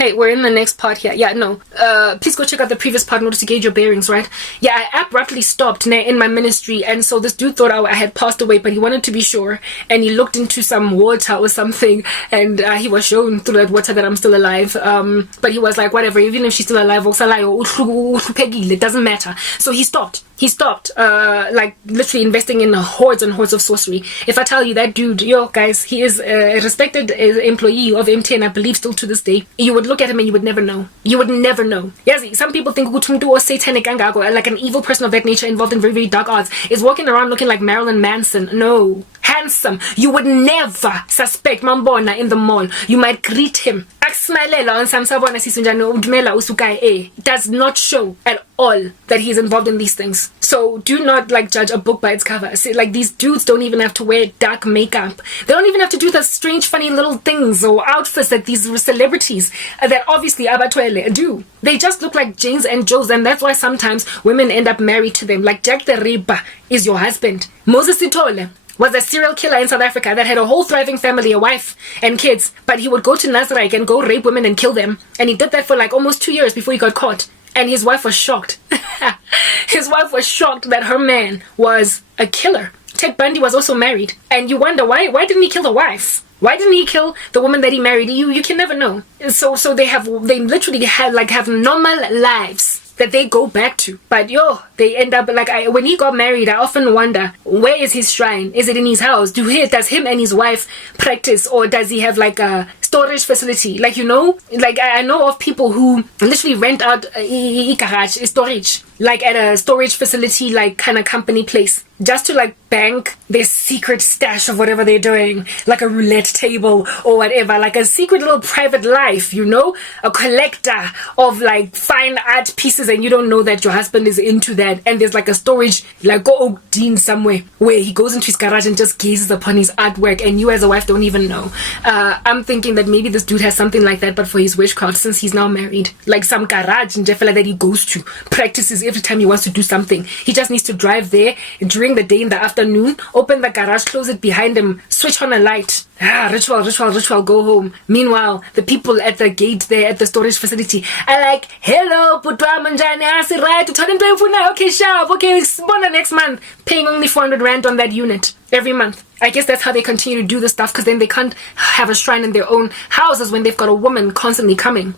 Hey, we're in the next part here. Yeah, no. Please go check out the previous part in order to gauge your bearings, right? Yeah, I abruptly stopped in my ministry, and so this dude thought I had passed away, but he wanted to be sure, and he looked into some water or something, and he was shown through that water that I'm still alive. But he was like, whatever, even if she's still alive, it doesn't matter. So he stopped. Like literally investing in hordes and hordes of sorcery. If I tell you that dude, yo guys, he is a respected employee of MTN, I believe still to this day. You would look at him and you would never know. You would never know. Yes, some people think Utumdu or satanic angago, like an evil person of that nature involved in very, very dark arts, is walking around looking like Marilyn Manson. No. Handsome. You would never suspect Mambona in the mall. You might greet him. It does not show at all that he's involved in these things. So do not like judge a book by its cover. See, like these dudes don't even have to wear dark makeup. They don't even have to do the strange funny little things or outfits that these celebrities that obviously Abatwele do. They just look like Janes and Joes, and that's why sometimes women end up married to them. Like Jack the Ripper is your husband. Moses Sithole was a serial killer in South Africa that had a whole thriving family, a wife and kids, but he would go to Nazareth and go rape women and kill them, and he did that for like almost 2 years before he got caught. And his wife was shocked. His wife was shocked that her man was a killer. Ted Bundy was also married, and you wonder why didn't he kill the wife? Why didn't he kill the woman that he married? You can never know. So they literally have normal lives that they go back to, but they end up like when he got married, I often wonder, where is his shrine? Is it in his house? Does him and his wife practice, or does he have like a storage facility? Like, like I know of people who literally rent out a garage, storage, like at a storage facility, like kind of company place, just to like bank their secret stash of whatever they're doing, like a roulette table or whatever, like a secret little private life, a collector of like fine art pieces, and you don't know that your husband is into that, and there's like a storage, like Oak Dean somewhere, where he goes into his garage and just gazes upon his artwork, and you as a wife don't even know. I'm thinking that maybe this dude has something like that, but for his witchcraft, since he's now married, like some garage in Jeffela that he goes to, practices every time he wants to do something. He just needs to drive there during the day in the afternoon, open the garage, close it behind him, switch on a light. Ritual, go home. Meanwhile, the people at the gate there at the storage facility are like, hello, Putwa Manjani, I right to turn into okay, sharp, okay, spawn next month, paying only 400 rand on that unit every month. I guess that's how they continue to do this stuff, because then they can't have a shrine in their own houses when they've got a woman constantly coming.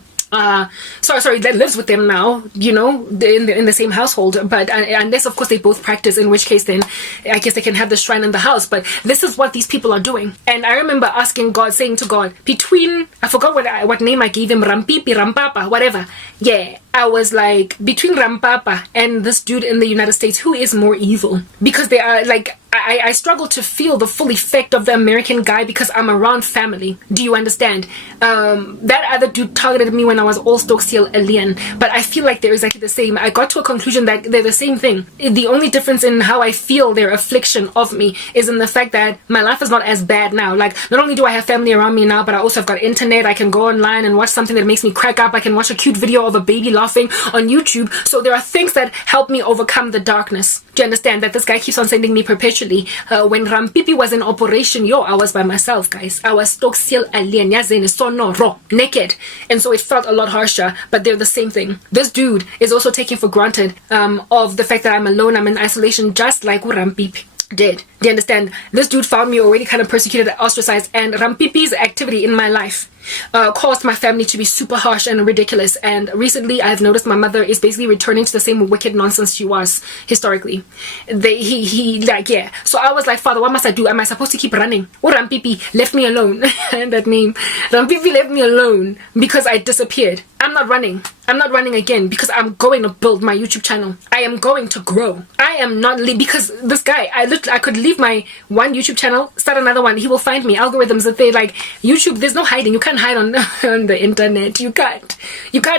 Sorry, that lives with them now, in the same household, but unless of course they both practice, in which case then I guess they can have the shrine in the house. But this is what these people are doing. And I remember asking God, saying to God, I forgot what name I gave him, Rampipi, Rampapa, whatever. Yeah, I was like, between Rampapa and this dude in the United States, who is more evil? Because they are like, I struggle to feel the full effect of the American guy because I'm around family. Do you understand? That other dude targeted me when I was all Stokesiel alien, but I feel like they're exactly the same. I got to a conclusion that they're the same thing. The only difference in how I feel their affliction of me is in the fact that my life is not as bad now. Like, not only do I have family around me now, but I also have got internet. I can go online and watch something that makes me crack up. I can watch a cute video of a baby laughing on YouTube. So there are things that help me overcome the darkness. Do you understand that this guy keeps on sending me perpetually? When Rampipi was in operation, I was by myself, guys. I was Stokesiel alien, naked, and so it felt a lot harsher, but they're the same thing. This dude is also taking for granted of the fact that I'm alone, I'm in isolation, just like Rampipi did. Do you understand? This dude found me already kind of persecuted, ostracized, and Rampipi's activity in my life caused my family to be super harsh and ridiculous. And recently I've noticed my mother is basically returning to the same wicked nonsense she was historically. So I was like, Father, what must I do? Am I supposed to keep running? Rampipi left me alone. That name, Rampipi left me alone because I disappeared. I'm not running. I'm not running again because I'm going to build my YouTube channel. I am going to grow. I am not because this guy, I could leave my one YouTube channel, start another one. He will find me. Algorithms that they like YouTube. There's no hiding. You can't hide on the internet. You can't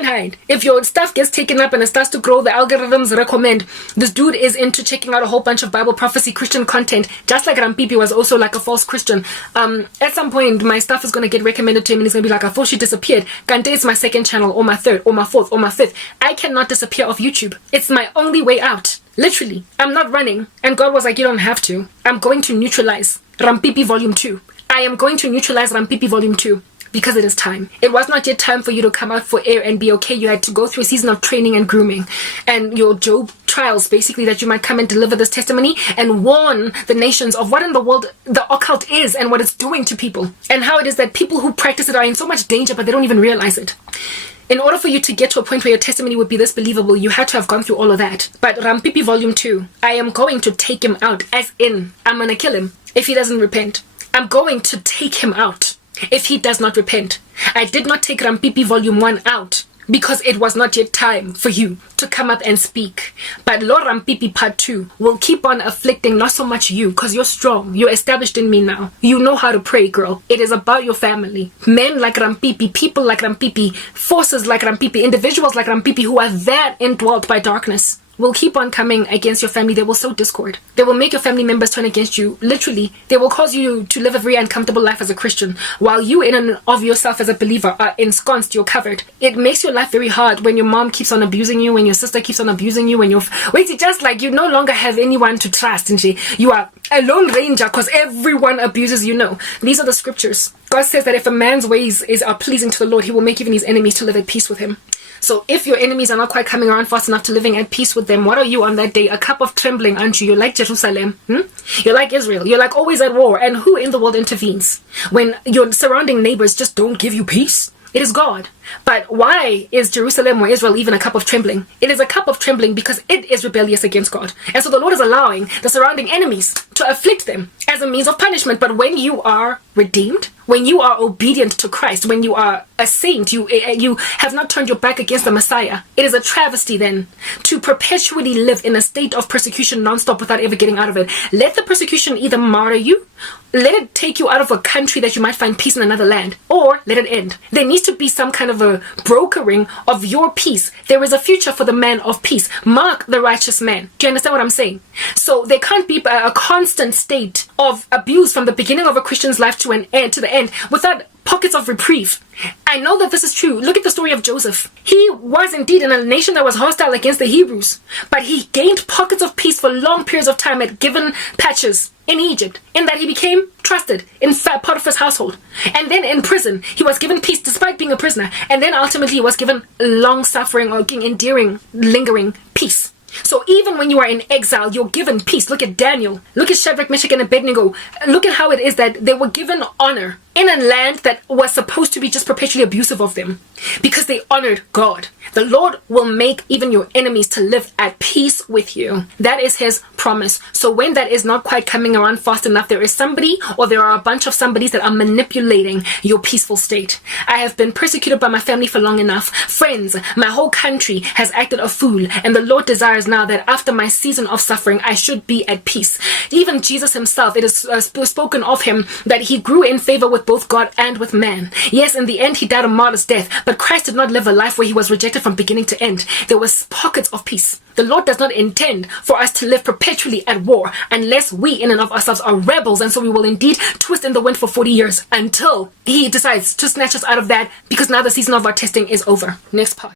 hide. If your stuff gets taken up and it starts to grow, the algorithms recommend this dude is into checking out a whole bunch of Bible prophecy Christian content, just like Rampipi was also like a false Christian. At some point my stuff is going to get recommended to him and he's going to be like, I thought she disappeared. Kante, it's my second channel or my third or my fourth or my fifth. I cannot disappear off YouTube. It's my only way out. Literally, I'm not running. And God was like, you don't have to. I'm going to neutralize Rampipi Volume 2. I am going to neutralize Rampipi Volume 2. because it is time. It was not yet time for you to come out for air and be okay. You had to go through a season of training and grooming and your Job trials, basically, that you might come and deliver this testimony and warn the nations of what in the world the occult is and what it's doing to people, and how it is that people who practice it are in so much danger but they don't even realize it. In order for you to get to a point where your testimony would be this believable, you had to have gone through all of that. But Rampipi Volume 2, I am going to take him out, as in, I'm going to kill him if he doesn't repent. I'm going to take him out if he does not repent. I did not take Rampipi Volume 1 out because it was not yet time for you to come up and speak. But Lord Rampipi Part 2 will keep on afflicting not so much you, because you're strong. You're established in me now. You know how to pray, girl. It is about your family. Men like Rampipi, people like Rampipi, forces like Rampipi, individuals like Rampipi who are that indwelt by darkness will keep on coming against your family. They will sow discord. They will make your family members turn against you. Literally, they will cause you to live a very uncomfortable life as a Christian, while you in and of yourself as a believer are ensconced, you're covered. It makes your life very hard when your mom keeps on abusing you, when your sister keeps on abusing you, when you're just like you no longer have anyone to trust, and you are a lone ranger because everyone abuses you. No, these are the scriptures. God says that if a man's ways are pleasing to the Lord, he will make even his enemies to live at peace with him. So if your enemies are not quite coming around fast enough to living at peace with them, what are you on that day? A cup of trembling, aren't you? You're like Jerusalem. You're like Israel. You're like always at war. And who in the world intervenes when your surrounding neighbors just don't give you peace? It is God. But why is Jerusalem or Israel even a cup of trembling? It is a cup of trembling because it is rebellious against God. And so the Lord is allowing the surrounding enemies to afflict them as a means of punishment. But when you are redeemed, when you are obedient to Christ, when you are a saint, you have not turned your back against the Messiah, it is a travesty then to perpetually live in a state of persecution non-stop without ever getting out of it. Let the persecution either martyr you, let it take you out of a country that you might find peace in another land, or let it end. There needs to be some kind of a brokering of your peace. There is a future for the man of peace. Mark the righteous man. Do you understand what I'm saying? So there can't be a constant state of abuse from the beginning of a Christian's life to the end without pockets of reprieve. I know that this is true. Look at the story of Joseph. He was indeed in a nation that was hostile against the Hebrews, but he gained pockets of peace for long periods of time at given patches in Egypt, in that he became trusted in Potiphar's household. And then in prison, he was given peace despite being a prisoner. And then ultimately he was given long-suffering or endearing, lingering peace. So even when you are in exile, you're given peace. Look at Daniel. Look at Shadrach, Meshach, and Abednego. Look at how it is that they were given honor in a land that was supposed to be just perpetually abusive of them because they honored God. The Lord will make even your enemies to live at peace with you. That is his promise. So when that is not quite coming around fast enough, there is somebody or there are a bunch of somebodies that are manipulating your peaceful state. I have been persecuted by my family for long enough. Friends, my whole country has acted a fool, and the Lord desires now that after my season of suffering, I should be at peace. Even Jesus himself, it is spoken of him that he grew in favor with both God and with man. Yes, in the end, he died a martyr's death, but Christ did not live a life where he was rejected from beginning to end. There was pockets of peace. The Lord does not intend for us to live perpetually at war unless we in and of ourselves are rebels, and so we will indeed twist in the wind for 40 years until he decides to snatch us out of that, because now the season of our testing is over. Next part.